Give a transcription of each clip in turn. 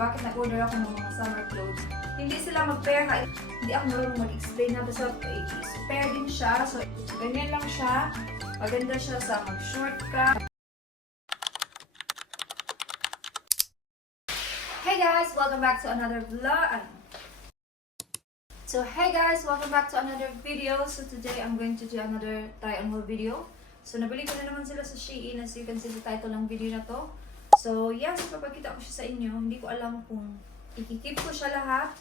bakit nag-order ako ng mga summer clothes. Hindi sila mag-pair ha. Hindi ako marunong mag-explain na. Basta pair din siya. So, ganyan lang siya. Maganda siya sa mag-short ka. Hey guys! Welcome back to another vlog. So, hey guys! Welcome back to another video. So, today I'm going to do another try-on-haul video. So, nabili ko na naman sila sa Shein. As you can see the title ng video na to. So, yeah, so papakita ko siya sa inyo. Hindi ko alam kung ikikip ko siya lahat.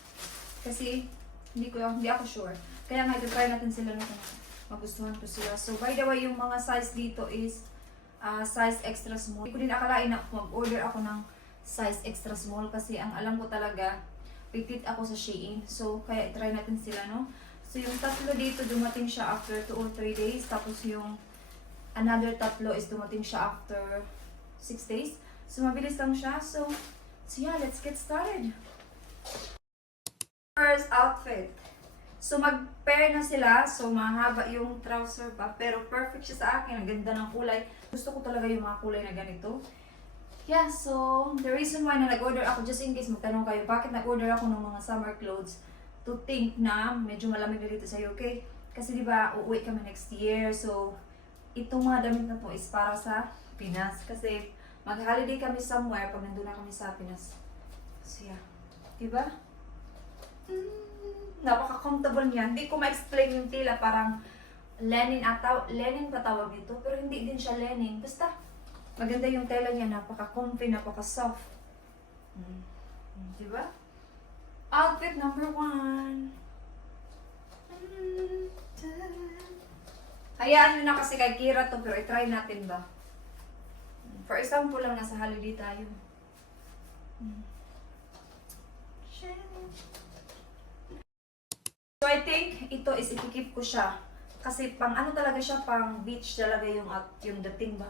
Kasi, hindi ako sure. Kaya nga, try natin sila na kung magustuhan ko sila. So, by the way, yung mga size dito is size extra small. Hindi ko din akalain na mag-order ako ng size extra small. Kasi, ang alam ko talaga, petite ako sa Shein. So, kaya try natin sila, no? So, yung tatlo dito, dumating siya after 2 or 3 days. Tapos, yung another tatlo is dumating siya after 6 days. So, mabilis lang siya. So yeah, let's get started. First outfit. So, mag-pair na sila. So, mahaba yung trouser pa. Pero perfect siya sa akin. Ang ganda ng kulay. Gusto ko talaga yung mga kulay na ganito. Yeah, so, the reason why na nag-order ako, just in case magtanong kayo, bakit nag-order ako ng mga summer clothes? To think na medyo malamig na dito sa UK. Kasi diba, uuwi kami next year. So, itong mga damit na to is para sa Pinas. Kasi, mag-holiday kami somewhere pag nandun na kami sa Pinas. So, yeah. Diba? Napaka-comfortable niya. Hindi ko ma-explain yung tila. Parang Lenin pa tawag nito. Pero hindi din siya Lenin. Basta, maganda yung tela niya. Napaka-comfy, napaka-soft. Diba? Outfit number 1. Hayaan nyo na kasi kay Kira to. Pero i-try natin ba? For example lang, nasa holiday tayo. So I think ito is ikikip ko siya. Kasi pang ano talaga siya, pang beach talaga yung dating ba?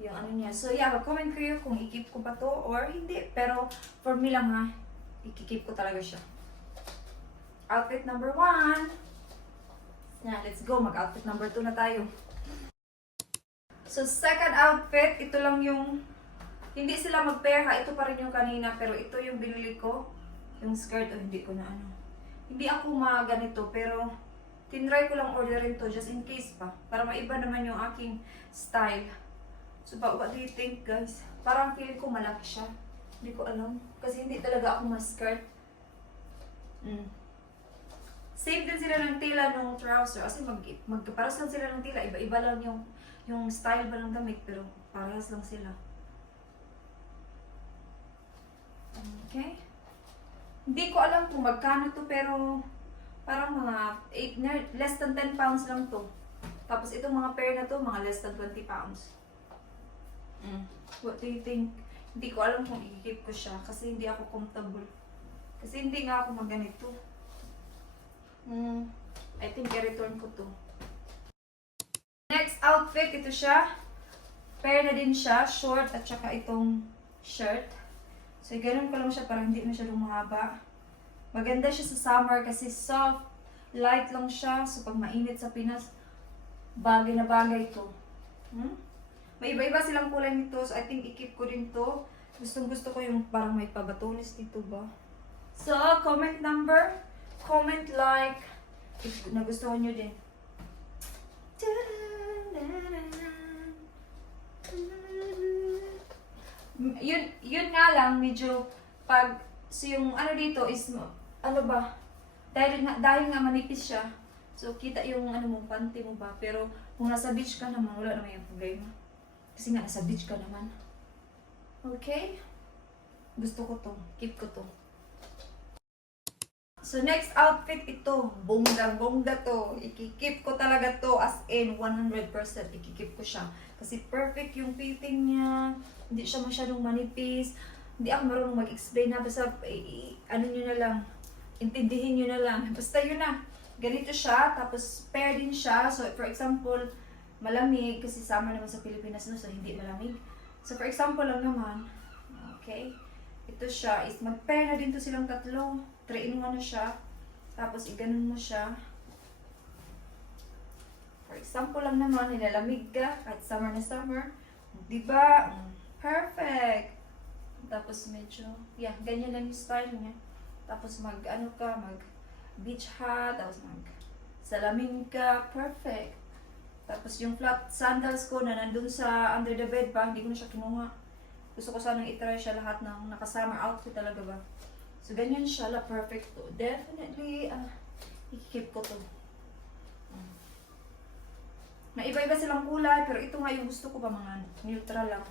Yung ano niya. So yeah, mag-comment kayo kung ikip ko ba to or hindi. Pero for me lang ha, ikikip ko talaga siya. Outfit number 1. Yeah, let's go. Mag-outfit number 2 na tayo. So, second outfit, ito lang yung, hindi sila mag-pair ha, ito pa rin yung kanina, pero ito yung binili ko, yung skirt, hindi ko na ano. Hindi ako ganito, pero tinry ko lang orderin to just in case pa, para maiba naman yung aking style. So, what do you think guys? Parang feeling ko malaki siya. Hindi ko alam, kasi hindi talaga ako ma-skirt. Same din sila ng tila ng trouser, kasi magkaparas lang sila ng tila, iba-iba lang yung style ba ng damit, pero parehas lang sila. Okay? Hindi ko alam kung magkano to, pero parang mga less than 10 pounds lang to. Tapos itong mga pair na to, mga less than 20 pounds. What do you think? Hindi ko alam kung i-keep ko siya, kasi hindi ako comfortable. Kasi hindi nga ako magganito. I think i-return ko to. Next outfit, ito siya. Pair na din siya, short at saka itong shirt. So, ganun ko lang siya para hindi masyadong mahaba. Maganda siya sa summer kasi soft, light lang siya. So, pag mainit sa Pinas, bagay na bagay ito. May iba-iba silang kulay nito. So, I think i-keep ko din to. Gustong gusto ko yung parang may pabatones dito ba. So, comment like, if nagustuhan nyo din. Yun nga lang, medyo so yung ano dito is, ano ba, dahil nga manipis siya, so kita yung ano mo, panty mo ba, pero kung nasa beach ka naman, wala naman yung problema. Kasi nga, nasa beach ka naman. Okay? Gusto ko to, keep ko to. So next outfit ito, bonggang-bongga to. Ikikip ko talaga to as in 100%. Ikikip ko siya. Kasi perfect yung fitting niya. Hindi siya masyadong manipis. Hindi ako marunong mag-explain na. Basta ano nyo na lang. Intindihin nyo na lang. Basta yun na. Ganito siya. Tapos pair din siya. So for example, malamig. Kasi summer naman sa Pilipinas no. So hindi malamig. So for example lang naman. Okay. Ito siya is mag-pair na din to silang tatlo. 3-in-1 na siya. Tapos, iganon mo siya. For example lang naman, nilalamig ka. Kahit summer na summer. Diba? Perfect! Tapos medyo, yeah, ganyan lang yung style niya. Tapos mag beach hat, tapos mag salamin ka, perfect. Tapos yung flat sandals ko na nandun sa under the bed pa, hindi ko na siya kinuha. Gusto ko sanang itry siya lahat ng nakasummer outfit talaga ba. So ganyan siya, la perfect to. Definitely, ikikip ko to. May iba-iba silang kulay, pero ito nga yung gusto ko pa, mga neutral lang.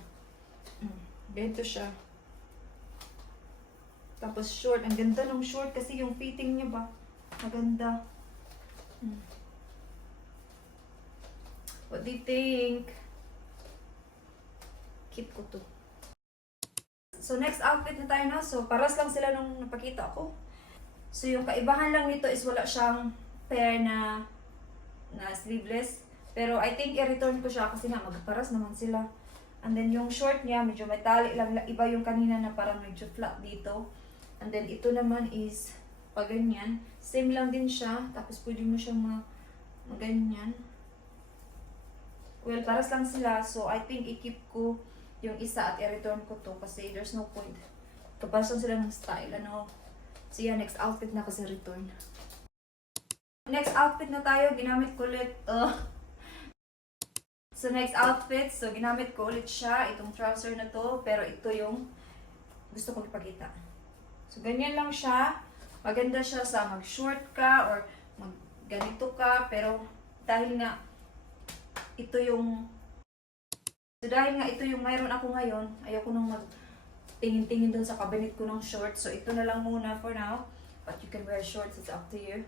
Ganito siya. Tapos short, ang ganda ng short kasi yung fitting niya ba, maganda. What do you think? Keep ko to. So next outfit na tayo na. So paras lang sila nung napakita ko. So yung kaibahan lang nito is wala siyang pair na sleeveless. Pero I think i-return ko siya kasi nga magparas naman sila. And then yung short niya medyo metallic lang. Iba yung kanina na parang medyo flat dito. And then ito naman is pag ganyan. Same lang din siya. Tapos pwede mo siyang maganyan. Well, paras lang sila. So, I think i-keep ko yung isa at i-return ko to kasi there's no point. Kaparas lang sila ng style. Ano? So, yeah, next outfit na kasi return. Next outfit na tayo. Ginamit ko ulit. So, next outfit. So, ginamit ko ulit siya. Itong trouser na to. Pero ito yung gusto kong ipakita. So, ganyan lang siya. Maganda siya sa mag-short ka or mag-ganito ka. Pero, dahil nga ito yung mayroon ako ngayon, ayoko nung magtingin-tingin dun sa cabinet ko ng shorts. So, ito na lang muna for now. But you can wear shorts, it's up to you.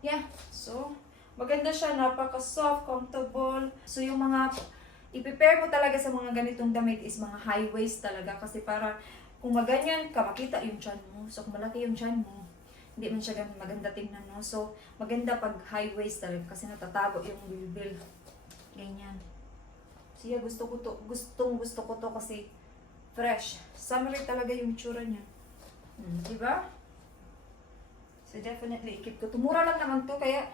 Yeah, so, maganda siya, napaka-soft, comfortable. So, yung mga, i-prepare mo talaga sa mga ganitong damit is mga high waist talaga. Kasi para, kung maganyan ka, makita yung tiyan mo. So, kung malaki yung tiyan mo, hindi man siya maganda tingnan, no? So, maganda pag high waist talaga kasi natatago yung bilbil. Ganyan. Siya gusto ko to kasi fresh. Summery talaga yung itsura niya. Diba? So definitely i-keep ko to. Mura lang naman to kaya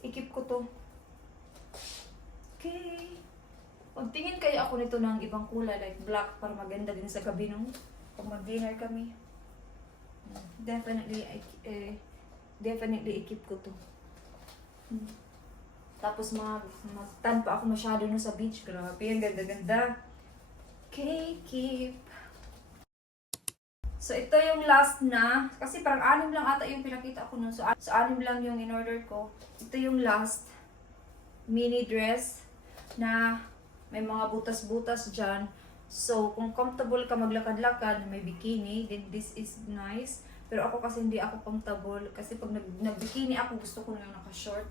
i-keep ko to. Okay. Magtingin kaya ako nito ng ibang kulay like black para maganda din sa gabi nung pag mag-dinner kami. Definitely i-keep ko to. Tapos mag-tan pa ako masyado no sa beach. Grabe, ang ganda-ganda. Okay, keep. So, ito yung last na. Kasi parang 6 lang ata yung pinakita ko nun. So 6 lang yung in-order ko. Ito yung last mini dress na may mga butas-butas dyan. So, kung comfortable ka maglakad-lakad, may bikini, then this is nice. Pero ako kasi hindi ako comfortable. Kasi pag nag-bikini ako, gusto ko na naka-short.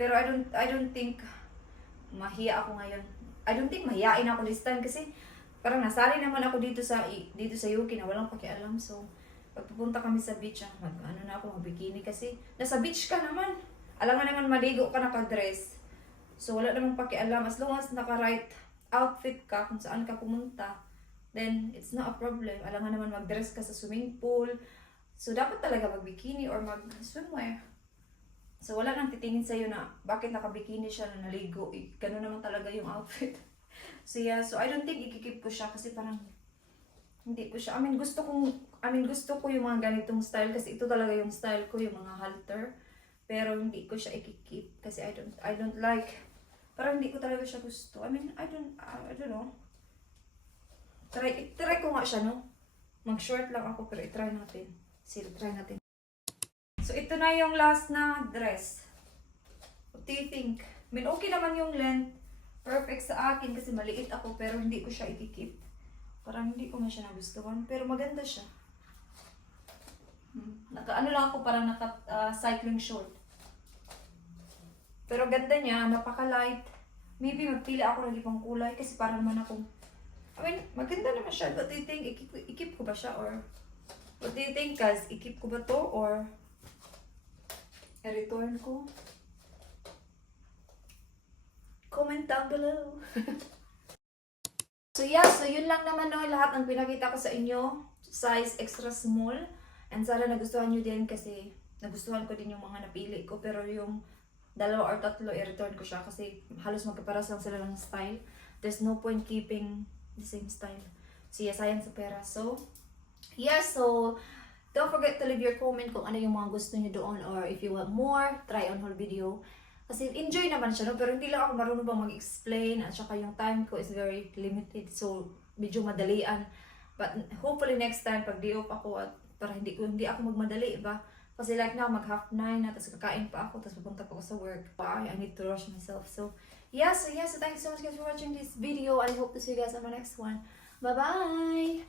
Pero I don't think mahiya ako ngayon. I don't think mahiyain ako this time kasi parang nasali naman ako dito sa UK na walang pakialam. So, pag pupunta kami sa beach, na ako mag-bikini kasi nasa beach ka naman. Alam nga naman maligo ka naka-dress. So, wala namang pakialam. As long as naka-right outfit ka kung saan ka pumunta, then it's not a problem. Alam nga naman mag-dress ka sa swimming pool. So, dapat talaga mag-bikini or mag-swimwear. So, wala nang titingin sa'yo na bakit naka-bikini siya na naligo. Ganun naman talaga yung outfit. So, yeah. So, I don't think ikikip ko siya kasi parang hindi ko siya. Gusto ko yung mga ganitong style kasi ito talaga yung style ko, yung mga halter. Pero hindi ko siya ikikip kasi I don't like. Parang hindi ko talaga siya gusto. I don't know. Try ko nga siya, no? Mag-short lang ako pero i-try natin. Try natin. So, ito na yung last na dress. What do you think? Okay naman yung length. Perfect sa akin kasi maliit ako pero hindi ko siya ikikip. Parang hindi ko na siya nagustuhan. Pero maganda siya. Naka-ano lang ako, parang naka-cycling short. Pero ganda niya, napaka-light. Maybe magpili ako ng ibang kulay kasi parang naman akong... maganda naman siya. What do you think? Ikip ko ba siya or... What do you think guys? Ikip ko ba to or... I-return ko? Comment down below. So yun lang naman no, lahat ng pinakita ko sa inyo. Size extra small. And sana nagustuhan nyo din kasi nagustuhan ko din yung mga napili ko. Pero yung 2 or 3 i-return ko siya kasi halos magkaparas lang sila ng style. There's no point keeping the same style. siya sayang sa pera. So, yeah, so don't forget to leave your comment kung ano yung mga gusto niyo doon, or if you want more try on haul video. Kasi enjoy naman siya, no? Pero hindi lang ako marunong bang mag-explain, at saka yung time ko is very limited, so medyo madalian. But hopefully next time, pag di off ako, at para hindi ako magmadali, ba? Kasi like now, mag 8:30 na, tapos kakain pa ako, tapos pupunta pa ako sa work. I need to rush myself. So so thank you so much guys for watching this video. I hope to see you guys on my next one. Bye-bye!